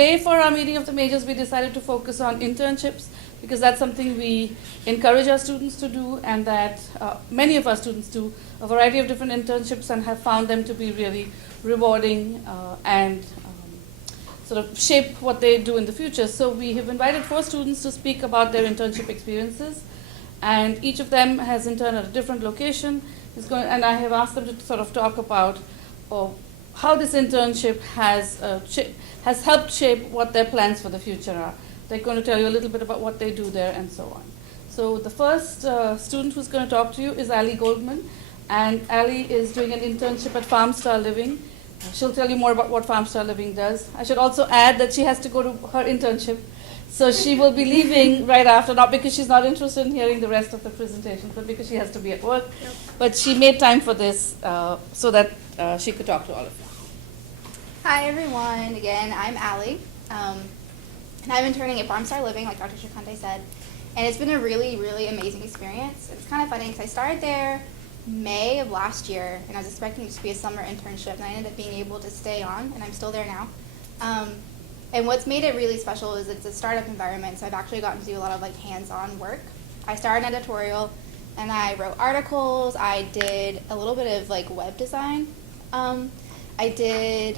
Today for our meeting of the majors, we decided to focus on internships because that's something we encourage our students to do, and that many of our students do a variety of different internships and have found them to be really rewarding and sort of shape what they do in the future. So we have invited 4 students to speak about their internship experiences, and each of them has interned at a different location. And I have asked them to sort of talk about how this internship has helped shape what their plans for the future are. They're going to tell you a little bit about what they do there and so on. So the first student who's going to talk to you is Ali Goldman, and Ali is doing an internship at Farmstar Living. She'll tell you more about what Farmstar Living does. I should also add that she has to go to her internship, so she will be leaving right after, not because she's not interested in hearing the rest of the presentation, but because she has to be at work. Yep. But she made time for this so that she could talk to all of you. Hi everyone, again, I'm Ali, and I'm interning at Banzai Living, like Dr. Shikante said, and it's been a really, really amazing experience. It's kind of funny because I started there May of last year, and I was expecting it to be a summer internship, and I ended up being able to stay on, and I'm still there now. And what's made it really special is it's a startup environment, so I've actually gotten to do a lot of like hands-on work. I started an editorial, and I wrote articles. I did a little bit of like web design.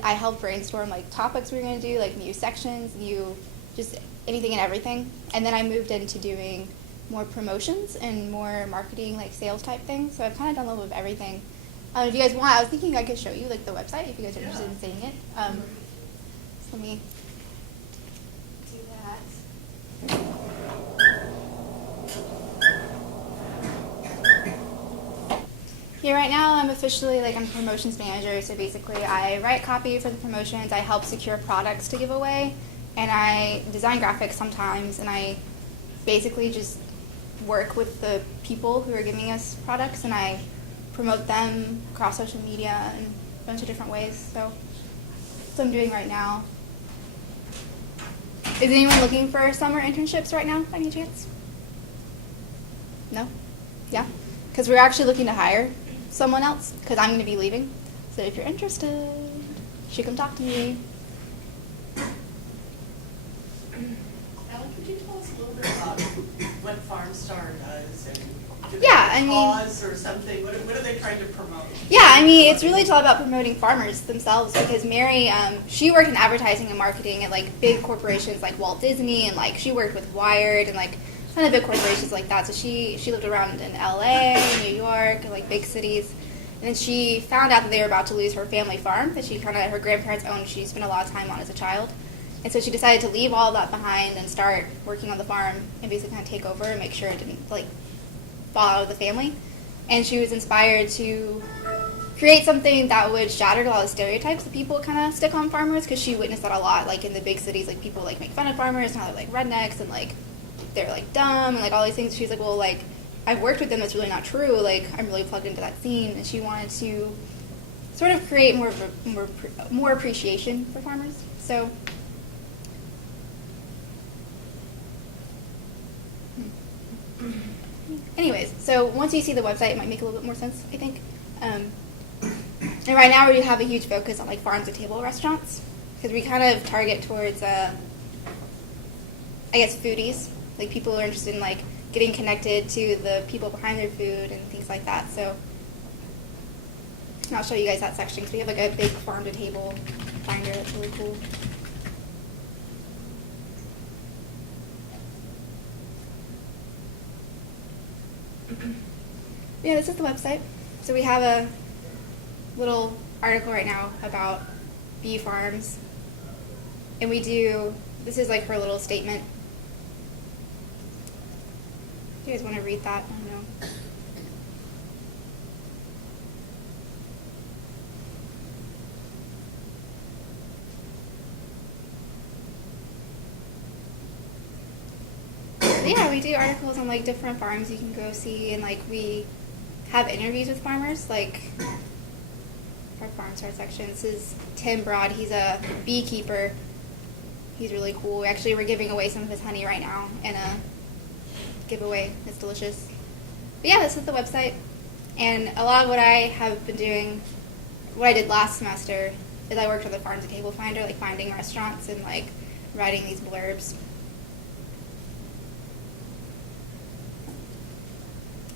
I helped brainstorm like topics we were going to do, like new sections, just anything and everything. And then I moved into doing more promotions and more marketing, like sales type things. So I've kind of done a little bit of everything. If you guys want, I was thinking I could show you like the website if you guys are interested in seeing it. So let me do that. Yeah, right now I'm officially I'm a promotions manager, so basically I write copy for the promotions, I help secure products to give away, and I design graphics sometimes, and I basically just work with the people who are giving us products, and I promote them across social media in a bunch of different ways. So that's what I'm doing right now. Is anyone looking for summer internships right now, by any chance? No? Yeah? Because we're actually looking to hire someone else, because I'm going to be leaving. So if you're interested, you should come talk to me. Alan, could you tell us a little bit about what Farmstar does and do they Yeah, have a cause or something? What are they trying to promote? Yeah, it's really all about promoting farmers themselves, because Mary, she worked in advertising and marketing at big corporations like Walt Disney, and she worked with Wired and kind of big corporations like that. So she lived around in LA, New York, and big cities. And then she found out that they were about to lose her family farm that her grandparents owned. She spent a lot of time on as a child. And so she decided to leave all that behind and start working on the farm and basically kind of take over and make sure it didn't fall out of the family. And she was inspired to create something that would shatter a lot of stereotypes that people kind of stick on farmers, because she witnessed that a lot, in the big cities, people make fun of farmers and how they're rednecks and they're dumb and all these things. She's well, I've worked with them, that's really not true. I'm really plugged into that scene, and she wanted to sort of create more appreciation for farmers. So anyways, so once you see the website, it might make a little bit more sense, I think. And right now we have a huge focus on farm to table restaurants, because we kind of target towards foodies. People are interested in getting connected to the people behind their food and things like that. So I'll show you guys that section, because we have a big farm to table finder that's really cool. Yeah, this is the website. So we have a little article right now about bee farms, and this is her little statement. Do you guys want to read that? I don't know. Yeah, we do articles on different farms you can go see, and we have interviews with farmers, our farm start section. This is Tim Broad. He's a beekeeper. He's really cool. Actually, we're giving away some of his honey right now in a giveaway. It's delicious. But yeah, this is the website. And a lot of what I have been doing, what I did last semester, is I worked with a farm to table finder, finding restaurants and writing these blurbs.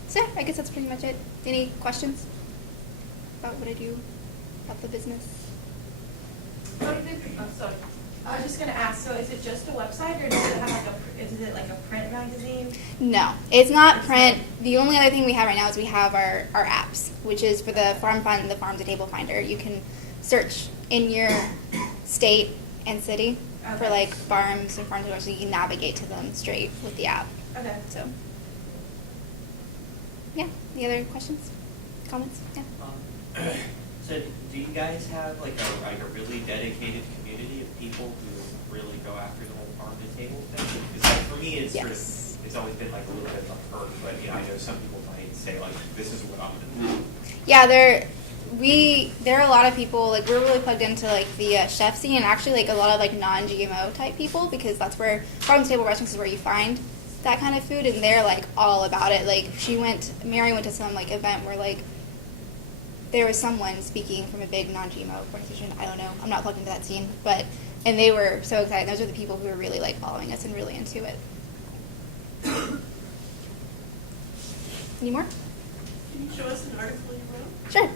So yeah, I guess that's pretty much it. Any questions about what I do, about the business? Sorry. I was just going to ask, so is it just a website, or does it have is it like a print magazine? No, it's not print. The only other thing we have right now is we have our apps, which is for the Farm Fund and the Farm to Table Finder. You can search in your state and city for Okay. like farms and farms, so you can navigate to them straight with the app. Okay. So, yeah. Any other questions, comments? Yeah. So do you guys have like a really dedicated community of people who really go after the whole farm to table thing? Because like for me, it's sort Yes. of, it's always been like a little bit of a perk, but I know some people might say like, this is what I'm gonna do. Yeah, there are a lot of people, like we're really plugged into like the chef scene, and actually like a lot of like non-GMO type people, because that's where farm to table restaurants is where you find that kind of food, and they're like all about it. Like Mary went to some like event where like there was someone speaking from a big non-GMO organization. I don't know, I'm not plugged into that scene, and they were so excited. Those are the people who are really like following us and really into it. Any more? Can you show us an article you wrote? Sure.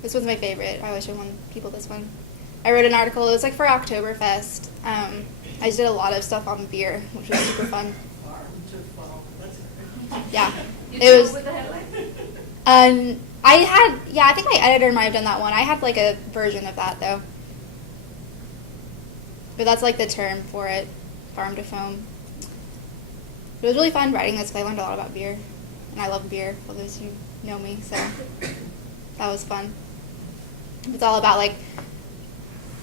This was my favorite. I always show people this one. I wrote an article. It was like for Oktoberfest. I just did a lot of stuff on beer, which was super fun. Farm to fall. That's Yeah, You it came was. up with the headline? I think my editor might have done that one. I had like a version of that though. But that's like the term for it, farm to foam. It was really fun writing this because I learned a lot about beer, and I love beer. For those who know me, so that was fun. It's all about like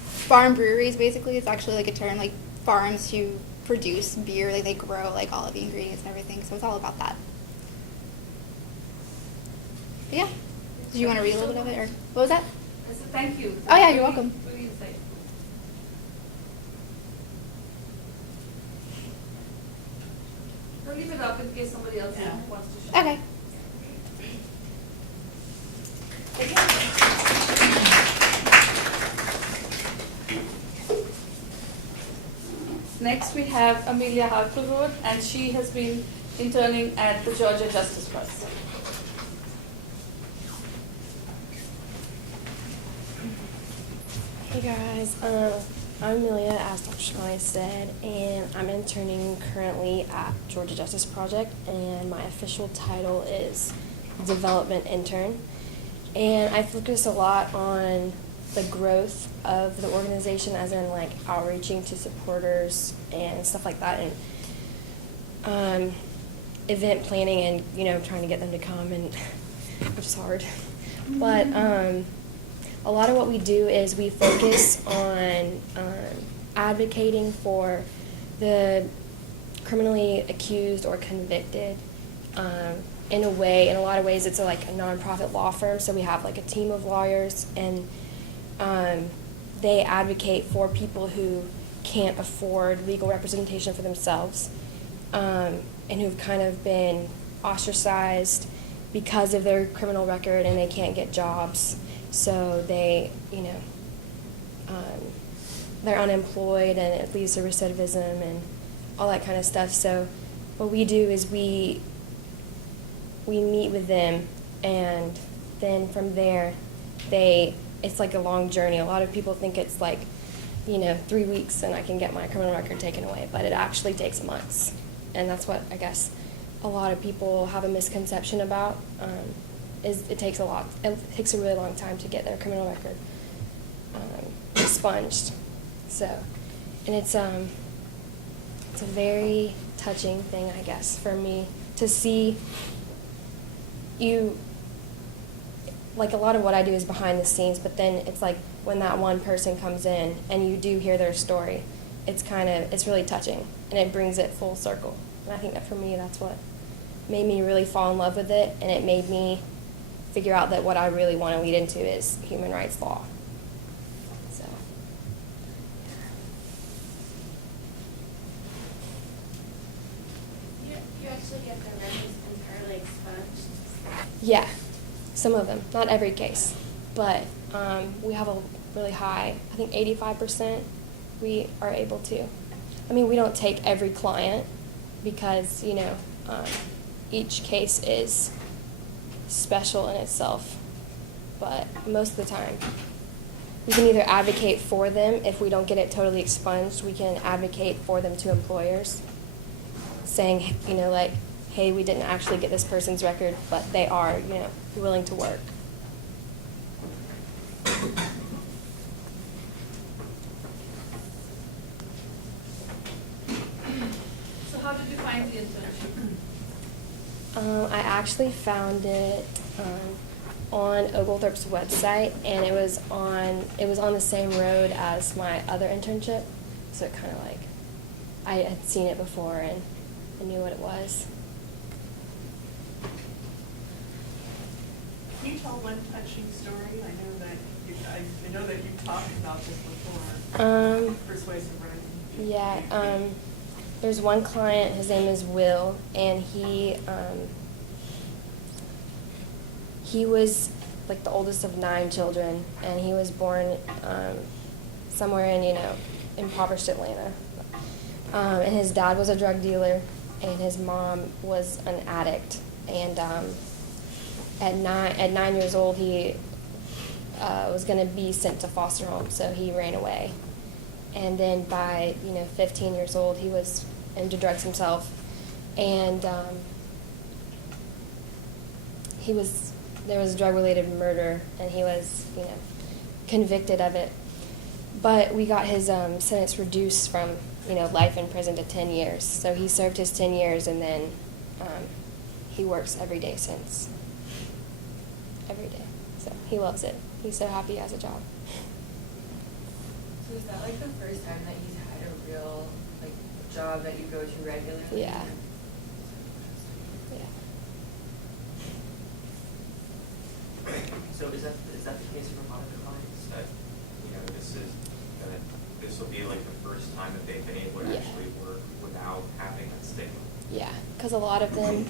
farm breweries. Basically, it's actually like a term, like farms who produce beer, like they grow like all of the ingredients and everything. So it's all about that. But yeah. Did you want to read a little bit of it, or what was that? I said thank you. Oh, yeah, you're welcome. Really insightful. We'll leave it up in case somebody else Yeah. wants to share. Okay. Next, we have Amelia Hartleroad, and she has been interning at the Georgia Justice Press. Hey guys, I'm Amelia, as Dr. Shmai said, and I'm interning currently at Georgia Justice Project, and my official title is Development Intern. And I focus a lot on the growth of the organization, as in like outreaching to supporters and stuff like that, and event planning, and trying to get them to come, and which is hard. But a lot of what we do is we focus on advocating for the criminally accused or convicted. In a lot of ways, it's like a nonprofit law firm, so we have like a team of lawyers, and they advocate for people who can't afford legal representation for themselves, and who've kind of been ostracized because of their criminal record, and they can't get jobs. So they, they're unemployed, and it leads to recidivism and all that kind of stuff. So what we do is we meet with them, and then from there, it's like a long journey. A lot of people think it's like, 3 weeks and I can get my criminal record taken away, but it actually takes months. And that's what I guess a lot of people have a misconception about. It takes a really long time to get their criminal record expunged. So, and it's a very touching thing, I guess, for me to see you. Like, a lot of what I do is behind the scenes, but then it's like when that one person comes in and you do hear their story, it's really touching, and it brings it full circle. And I think that for me, that's what made me really fall in love with it, and it made me figure out that what I really want to lead into is human rights law. So. You actually get the records entirely expunged? Yeah, some of them. Not every case, but we have a really high, I think 85% we are able to. I mean, we don't take every client because, each case is special in itself, but most of the time we can either advocate for them. If we don't get it totally expunged, we can advocate for them to employers, saying, hey, we didn't actually get this person's record, but they are, willing to work. So how did you find the internship? I actually found it on Oglethorpe's website, and it was on the same road as my other internship, so it kind of I had seen it before and I knew what it was. Can you tell one touching story? I know that you've talked about this before. Persuasive writing. Yeah, there's one client, his name is Will, and he was like the oldest of 9 children, and he was born somewhere in, impoverished Atlanta. And his dad was a drug dealer, and his mom was an addict. And at 9 years old, he was going to be sent to foster home, so he ran away. And then by 15 years old, he was into drugs himself, and there was a drug-related murder, and he was convicted of it. But we got his sentence reduced from life in prison to 10 years. So he served his 10 years, and then he works every day since. Every day. So he loves it. He's so happy he has a job. So is that the first time that he's had a real job that you go to regularly? Yeah. Yeah. So is that the case for a lot of the clients, that, this will be the first time that they've been able to actually work without having that stigma? Yeah, because a lot of them,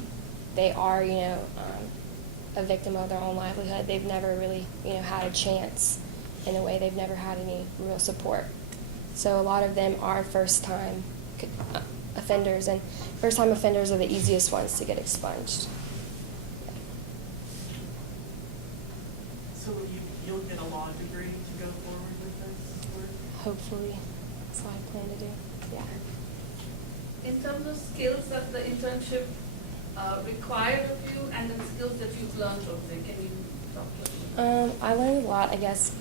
they are, a victim of their own livelihood. They've never really, had a chance in a way. They've never had any real support. So a lot of them are first-time offenders, and first-time offenders are the easiest ones to get expunged. So you'll get a law degree to go forward with this work? Hopefully, that's what I plan to do. Yeah. In terms of skills that the internship required of you, and then skills that you've learned over there, can you talk to me? I learned a lot, I guess.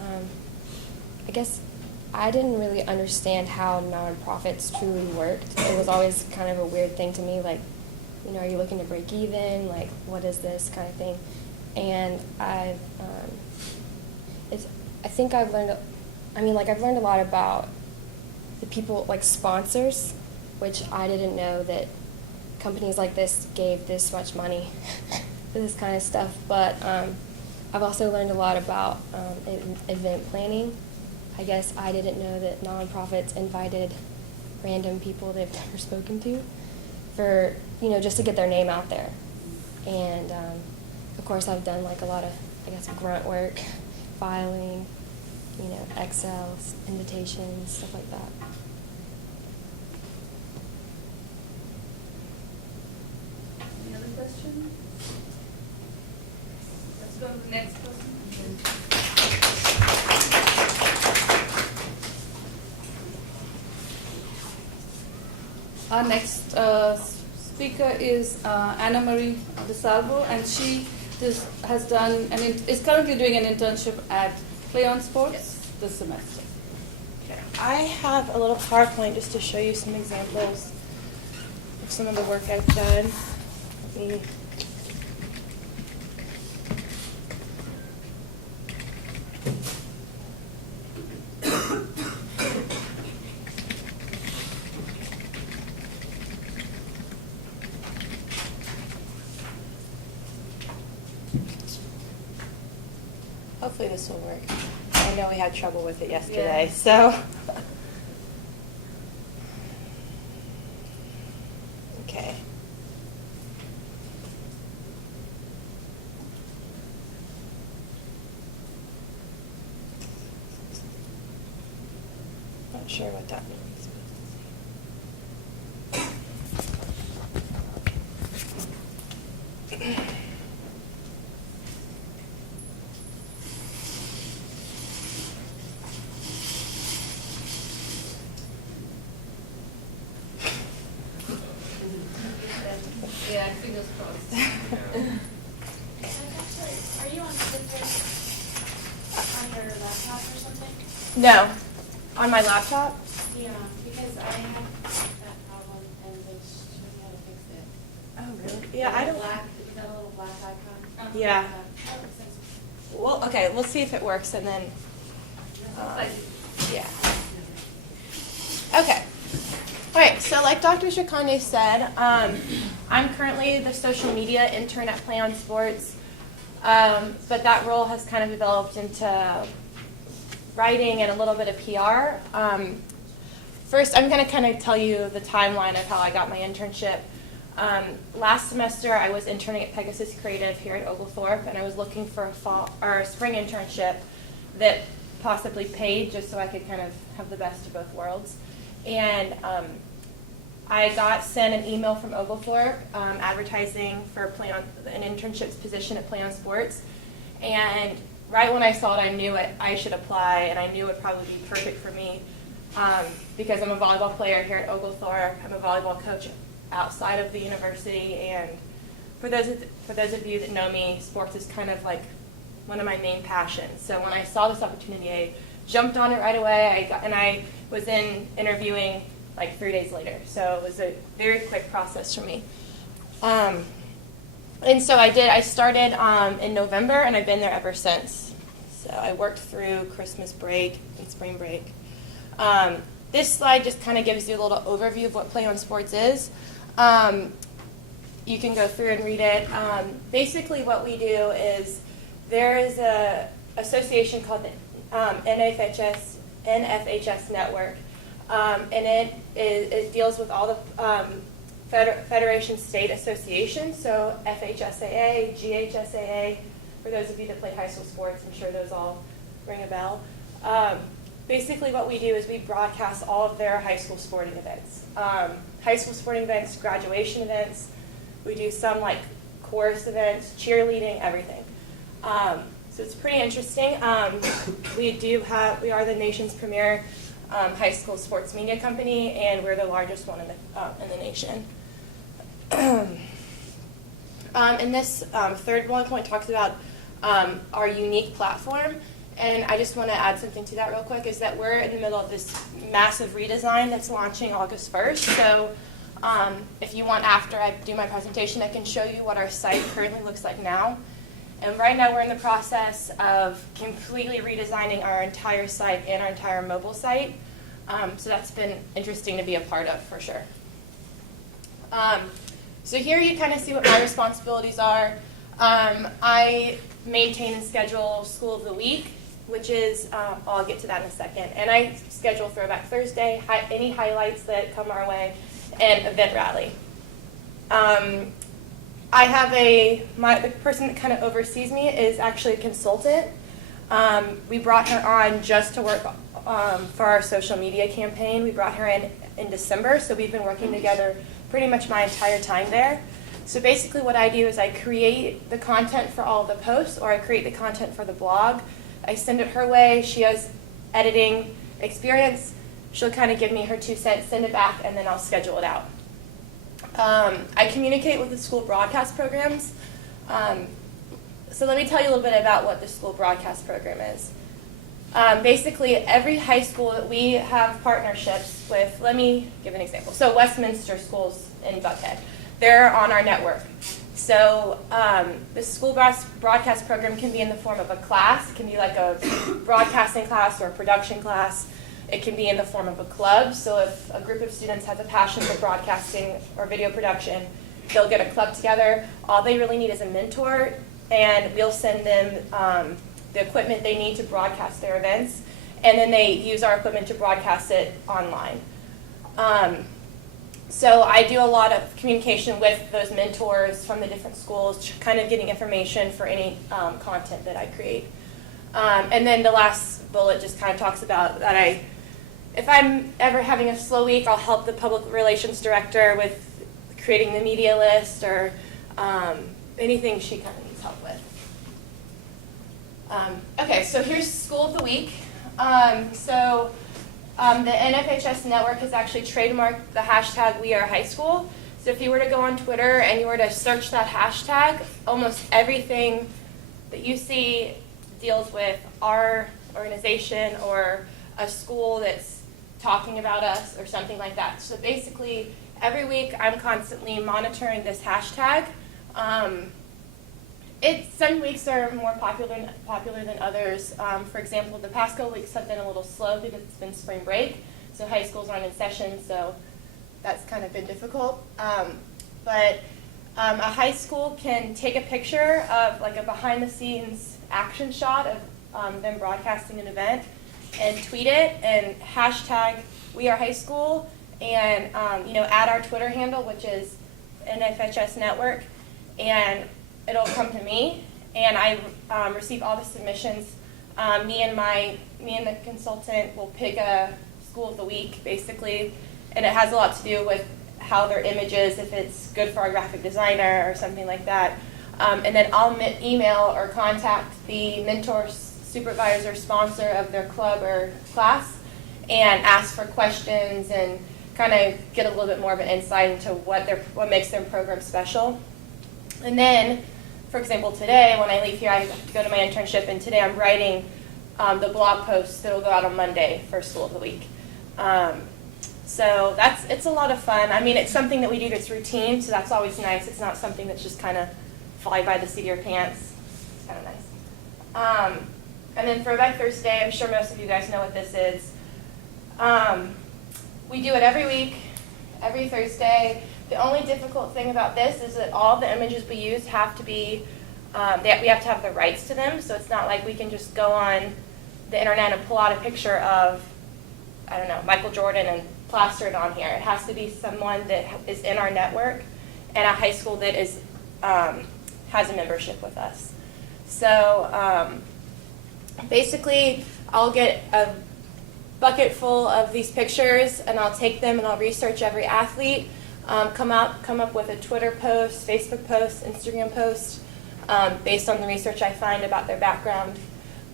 I didn't really understand how nonprofits truly worked. It was always kind of a weird thing to me, are you looking to break even? What is this kind of thing? And I think I've learned, I've learned a lot about the people, sponsors, which I didn't know that companies like this gave this much money for this kind of stuff. But I've also learned a lot about event planning. I guess I didn't know that nonprofits invited random people they've never spoken to for, just to get their name out there. And of course I've done a lot of, grunt work, filing, Excel, invitations, stuff like that. Any other questions? Let's go to the next person. Our next speaker is Annamarie de Sabu, and she has done is currently doing an internship at Play on Sports this semester. Okay. I have a little PowerPoint just to show you some examples of some of the work I've done. Hopefully this will work. I know we had trouble with it yesterday, so. Okay. sure what that means. Yeah, fingers crossed. Are you on your laptop or something? No, on my laptop. Yeah, because I have that problem and they showed me how to fix it. Oh, really? Yeah, I don't. Black, is that a little black icon? Yeah. That makes sense. Well, okay, we'll see if it works, and then. Yeah. Okay. All right. So, like Dr. Shikande said, I'm currently the social media intern at Play on Sports, but that role has kind of developed into writing and a little bit of PR. First, I'm going to kind of tell you the timeline of how I got my internship. Last semester, I was interning at Pegasus Creative here at Oglethorpe, and I was looking for a fall or a spring internship that possibly paid, just so I could kind of have the best of both worlds. And I got sent an email from Oglethorpe advertising for an internships position at Play on Sports, and right when I saw it, I knew I should apply, and I knew it would probably be perfect for me because I'm a volleyball player here at Oglethorpe. I'm a volleyball coach outside of the university, and for those of you that know me, sports is kind of like one of my main passions. So when I saw this opportunity, I jumped on it right away. I was interviewing like 3 days later. So it was a very quick process for me. And so I did. I started in November, and I've been there ever since. So I worked through Christmas break and spring break. This slide just kind of gives you a little overview of what Play on Sports is. You can go through and read it. Basically what we do is there is a association called the NFHS network, and it deals with all the Federation State Associations, so FHSAA, GHSAA, for those of you that play high school sports, I'm sure those all ring a bell. Basically what we do is we broadcast all of their high school sporting events. High school sporting events, graduation events, we do some like chorus events, cheerleading, everything. So it's pretty interesting. We are the nation's premier high school sports media company, and we're the largest one in the nation. And this third bullet point talks about our unique platform, and I just want to add something to that real quick, is that we're in the middle of this massive redesign that's launching August 1st. So if you want, after I do my presentation, I can show you what our site currently looks like now. And right now we're in the process of completely redesigning our entire site and our entire mobile site. So that's been interesting to be a part of, for sure. So here you kind of see what my responsibilities are. I maintain and schedule School of the Week, which is, I'll get to that in a second. And I schedule Throwback Thursday, any highlights that come our way, and Event Rally. I have the person that kind of oversees me is actually a consultant. We brought her on just to work for our social media campaign. We brought her in December, so we've been working together pretty much my entire time there. So basically what I do is I create the content for all of the posts, or I create the content for the blog. I send it her way. She has editing experience. She'll kind of give me her 2 cents, send it back, and then I'll schedule it out. I communicate with the school broadcast programs. So let me tell you a little bit about what the school broadcast program is. Basically, every high school that we have partnerships with, let me give an example. So Westminster Schools in Buckhead, they're on our network. So the school broadcast program can be in the form of a class. It can be like a broadcasting class or a production class. It can be in the form of a club. So if a group of students has a passion for broadcasting or video production, they'll get a club together. All they really need is a mentor, and we'll send them the equipment they need to broadcast their events, and then they use our equipment to broadcast it online. So I do a lot of communication with those mentors from the different schools, kind of getting information for any content that I create. And then the last bullet just kind of talks about that if I'm ever having a slow week, I'll help the public relations director with creating the media list or anything she kind of needs help with. Okay, so here's School of the Week. The NFHS network has actually trademarked the hashtag #WeAreHighSchool. So if you were to go on Twitter and you were to search that hashtag, almost everything that you see deals with our organization or a school that's talking about us or something like that. So basically, every week I'm constantly monitoring this hashtag. Some weeks are more popular than others. For example, the past couple weeks have been a little slow because it's been spring break, so high schools aren't in session, so that's kind of been difficult. But a high school can take a picture of like a behind-the-scenes action shot of them broadcasting an event and tweet it and hashtag #WeAreHighSchool and add our Twitter handle, which is NFHS Network, and it'll come to me, and I receive all the submissions. Me and the consultant will pick a school of the week, basically, and it has a lot to do with how their image is, if it's good for our graphic designer or something like that. And then I'll email or contact the mentor, supervisor, sponsor of their club or class and ask for questions and kind of get a little bit more of an insight into what makes their program special. And then, for example, today when I leave here, I have to go to my internship, and today I'm writing the blog post that will go out on Monday for School of the Week. So it's a lot of fun. I mean, it's something that we do that's routine, so that's always nice. It's not something that's just kind of fly by the seat of your pants. It's kind of nice. And then Throwback Thursday, I'm sure most of you guys know what this is. We do it every week, every Thursday. The only difficult thing about this is that all the images we use have to be, we have to have the rights to them, so it's not like we can just go on the internet and pull out a picture of, I don't know, Michael Jordan and plaster it on here. It has to be someone that is in our network and a high school that is has a membership with us. So basically, I'll get a bucket full of these pictures, and I'll take them and I'll research every athlete, come up with a Twitter post, Facebook post, Instagram post, based on the research I find about their background,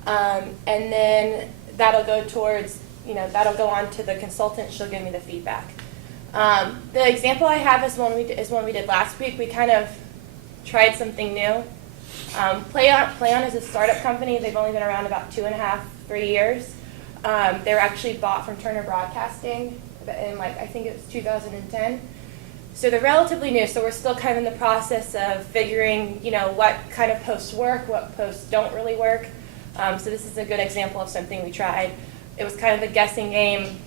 and then that'll go towards, that'll go on to the consultant. She'll give me the feedback. The example I have is one we did last week. We kind of tried something new. PlayOn is a startup company. They've only been around about 2.5, 3 years. They were actually bought from Turner Broadcasting in I think it was 2010. So they're relatively new, so we're still kind of in the process of figuring, what kind of posts work, what posts don't really work. So this is a good example of something we tried. It was kind of a guessing game.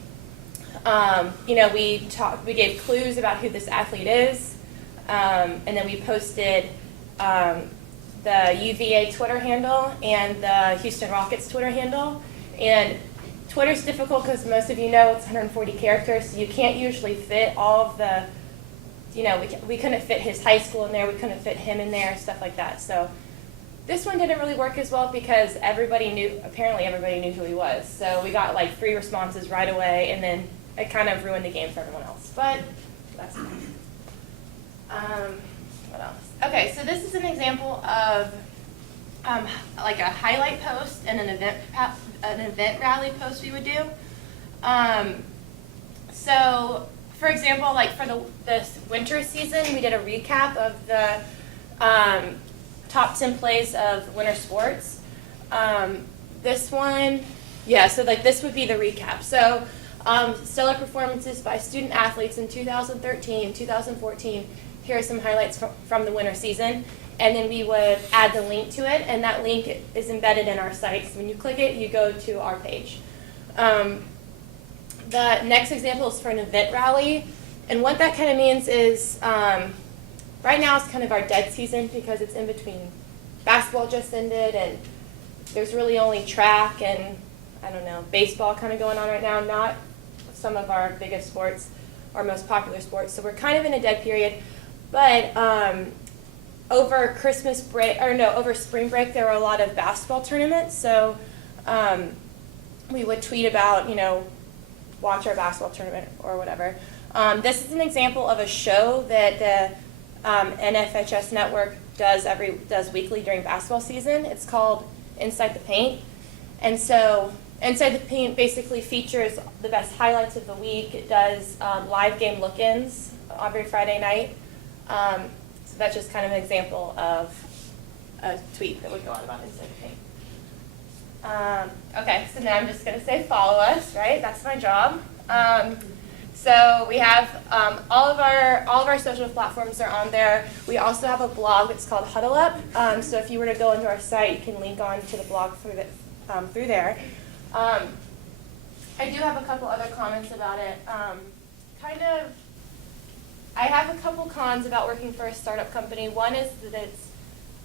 We gave clues about who this athlete is, and then we posted the UVA Twitter handle and the Houston Rockets Twitter handle. And Twitter's difficult because most of you know it's 140 characters, so you can't usually fit all of the, we couldn't fit his high school in there, we couldn't fit him in there, stuff like that. So this one didn't really work as well because apparently everybody knew who he was. So we got 3 responses right away, and then it kind of ruined the game for everyone else. But that's fine. What else? Okay, so this is an example of a highlight post and an event rally post we would do. So, for example, for this winter season, we did a recap of the top 10 plays of winter sports. This one, so this would be the recap. So, stellar performances by student athletes in 2013, 2014. Here are some highlights from the winter season. And then we would add the link to it, and that link is embedded in our site. So when you click it, you go to our page. The next example is for an event rally. And what that kind of means is, right now it's kind of our dead season because it's in between. Basketball just ended, and there's really only track and, baseball kind of going on right now, not some of our biggest sports, our most popular sports. So we're kind of in a dead period. But over over spring break, there were a lot of basketball tournaments. So we would tweet about, watch our basketball tournament or whatever. This is an example of a show that the NFHS network does weekly during basketball season. It's called Inside the Paint. And so Inside the Paint basically features the best highlights of the week. It does live game look-ins every Friday night. So that's just kind of an example of a tweet that would go on about Inside the Paint. Okay, so now I'm just going to say follow us, right? That's my job. So we have all of our social platforms are on there. We also have a blog that's called Huddle Up. So if you were to go into our site, you can link on to the blog through there. I do have a couple other comments about it. I have a couple cons about working for a startup company. One is that it's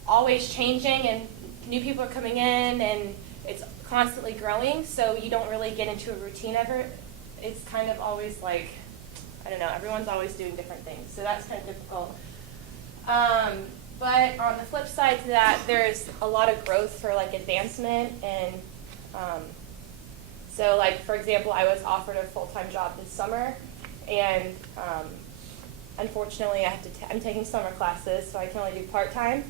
always changing and new people are coming in and it's constantly growing, so you don't really get into a routine ever. It's kind of always like, I don't know, everyone's always doing different things, so that's kind of difficult. But on the flip side to that, there's a lot of growth for like advancement, and so like, for example, I was offered a full-time job this summer, and unfortunately I'm taking summer classes, so I can only do part-time.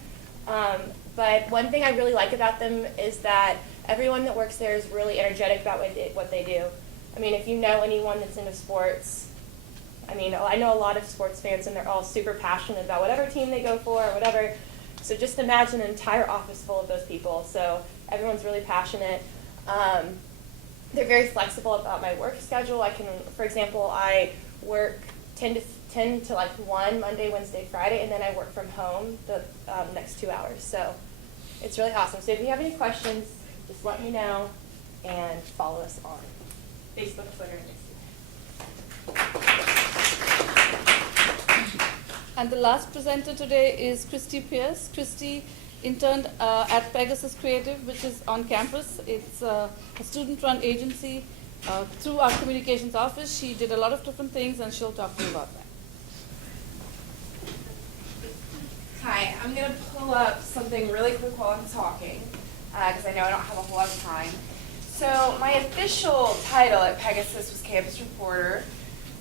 But one thing I really like about them is that everyone that works there is really energetic about what they do. I mean, if you know anyone that's into sports, I mean, I know a lot of sports fans and they're all super passionate about whatever team they go for or whatever. So just imagine an entire office full of those people. So everyone's really passionate. They're very flexible about my work schedule. For example, I work 10 to like 1 Monday, Wednesday, Friday, and then I work from home the next 2 hours. So it's really awesome. So if you have any questions, just let me know and follow us on Facebook, Twitter, and Instagram. And the last presenter today is Christy Pierce. Christy interned at Pegasus Creative, which is on campus. It's a student-run agency through our communications office. She did a lot of different things, and she'll talk to you about that. Hi, I'm going to pull up something really quick while I'm talking, because I know I don't have a whole lot of time. So my official title at Pegasus was campus reporter.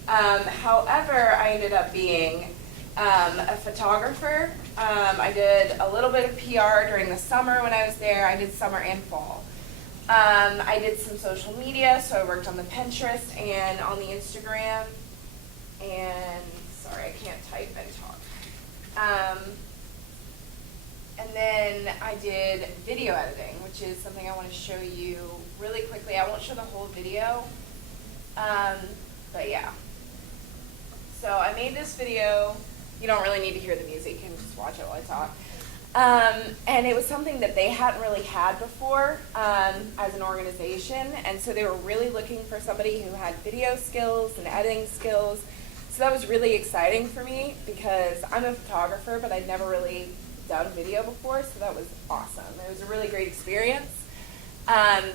However, I ended up being a photographer. I did a little bit of PR during the summer when I was there. I did summer and fall. I did some social media, so I worked on the Pinterest and on the Instagram. And sorry, I can't type and talk. And then I did video editing, which is something I want to show you really quickly. I won't show the whole video, but yeah. So I made this video. You don't really need to hear the music. You can just watch it while I talk. And it was something that they hadn't really had before as an organization, and so they were really looking for somebody who had video skills and editing skills. So that was really exciting for me because I'm a photographer, but I'd never really done video before, so that was awesome. It was a really great experience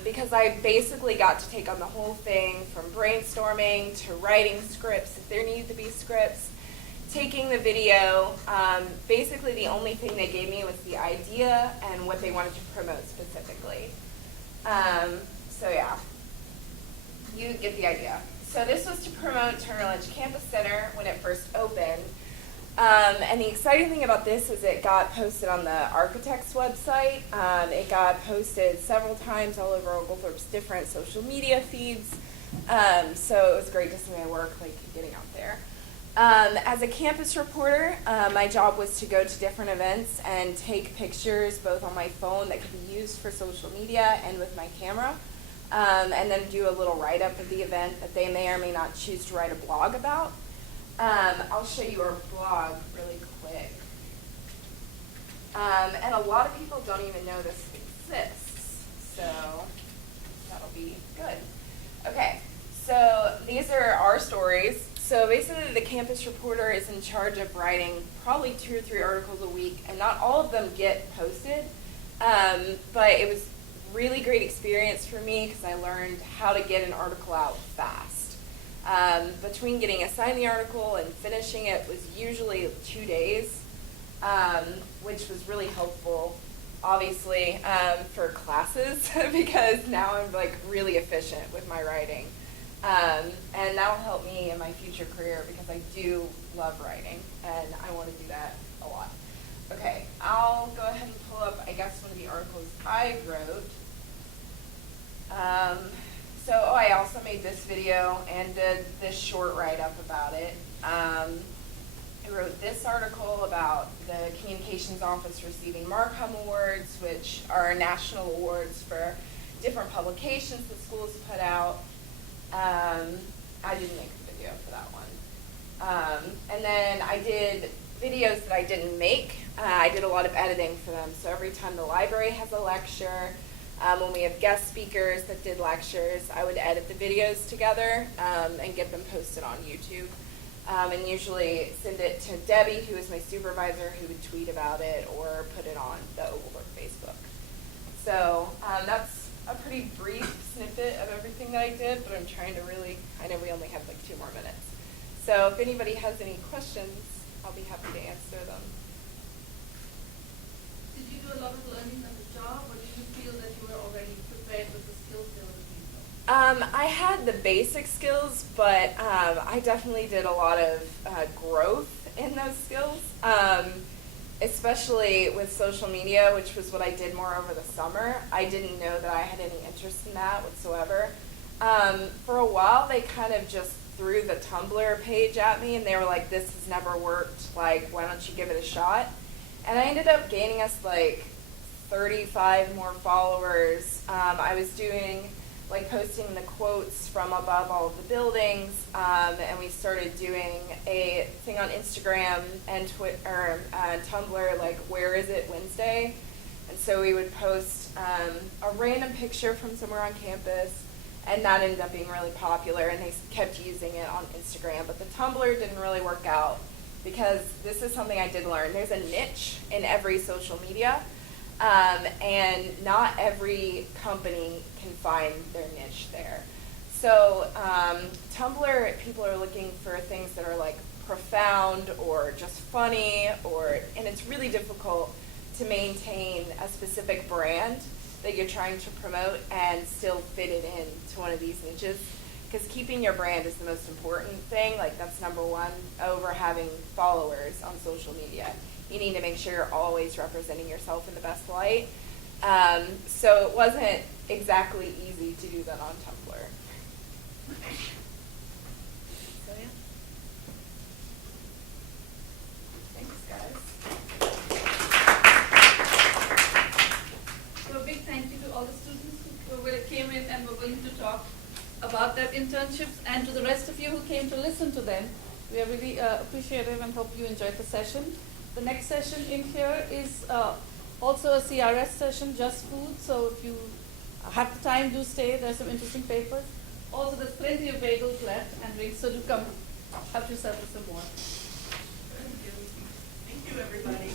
because I basically got to take on the whole thing from brainstorming to writing scripts if there needed to be scripts, taking the video. Basically the only thing they gave me was the idea and what they wanted to promote specifically. So yeah, you get the idea. So this was to promote Turner Ledge Campus Center when it first opened. And the exciting thing about this is it got posted on the architect's website. It got posted several times all over Oglethorpe's different social media feeds. So it was great to see my work getting out there. As a campus reporter, my job was to go to different events and take pictures both on my phone that could be used for social media and with my camera. And then do a little write-up of the event that they may or may not choose to write a blog about. I'll show you our blog really quick. And a lot of people don't even know this exists, so that'll be good. Okay, so these are our stories. So basically the campus reporter is in charge of writing probably 2 or 3 articles a week, and not all of them get posted, but it was really great experience for me because I learned how to get an article out fast. Between getting assigned the article and finishing it was usually 2 days, which was really helpful, obviously, for classes because now I'm really efficient with my writing. And that'll help me in my future career because I do love writing and I want to do that a lot. Okay, I'll go ahead and pull up, I guess, one of the articles I wrote. I also made this video and did this short write-up about it. I wrote this article about the Communications Office receiving Markham Awards, which are national awards for different publications that schools put out. I didn't make a video for that one. And then I did videos that I didn't make. I did a lot of editing for them. So every time the library has a lecture, when we have guest speakers that did lectures, I would edit the videos together and get them posted on YouTube. And usually send it to Debbie, who is my supervisor, who would tweet about it or put it on the Oglethorpe Facebook. So that's a pretty brief snippet of everything that I did, but I'm trying to really, I know we only have like 2 more minutes. So if anybody has any questions, I'll be happy to answer them. Did you do a lot of learning on the job, or did you feel that you were already prepared with the skills they were looking for? I had the basic skills, but I definitely did a lot of growth in those skills, especially with social media, which was what I did more over the summer. I didn't know that I had any interest in that whatsoever. For a while, they kind of just threw the Tumblr page at me, and they were like, this has never worked, like, why don't you give it a shot? And I ended up gaining us like 35 more followers. I was doing, like, posting the quotes from above all of the buildings, and we started doing a thing on Instagram and Tumblr, like, Where Is It Wednesday? And so we would post a random picture from somewhere on campus, and that ended up being really popular, and they kept using it on Instagram. But the Tumblr didn't really work out because this is something I did learn. There's a niche in every social media, and not every company can find their niche there. So Tumblr, people are looking for things that are like profound or just funny, and it's really difficult to maintain a specific brand that you're trying to promote and still fit it into one of these niches. Because keeping your brand is the most important thing. Like, that's number one over having followers on social media. You need to make sure you're always representing yourself in the best light. So it wasn't exactly easy to do that on Tumblr. So yeah. Thanks, guys. So a big thank you to all the students who came in and were willing to talk about their internships, and to the rest of you who came to listen to them. We are really appreciative and hope you enjoyed the session. The next session in here is also a CRS session, just food. So if you have the time, do stay. There's some interesting papers. Also, there's plenty of bagels left and drinks, so do come help yourself with some more. Thank you. Thank you, everybody.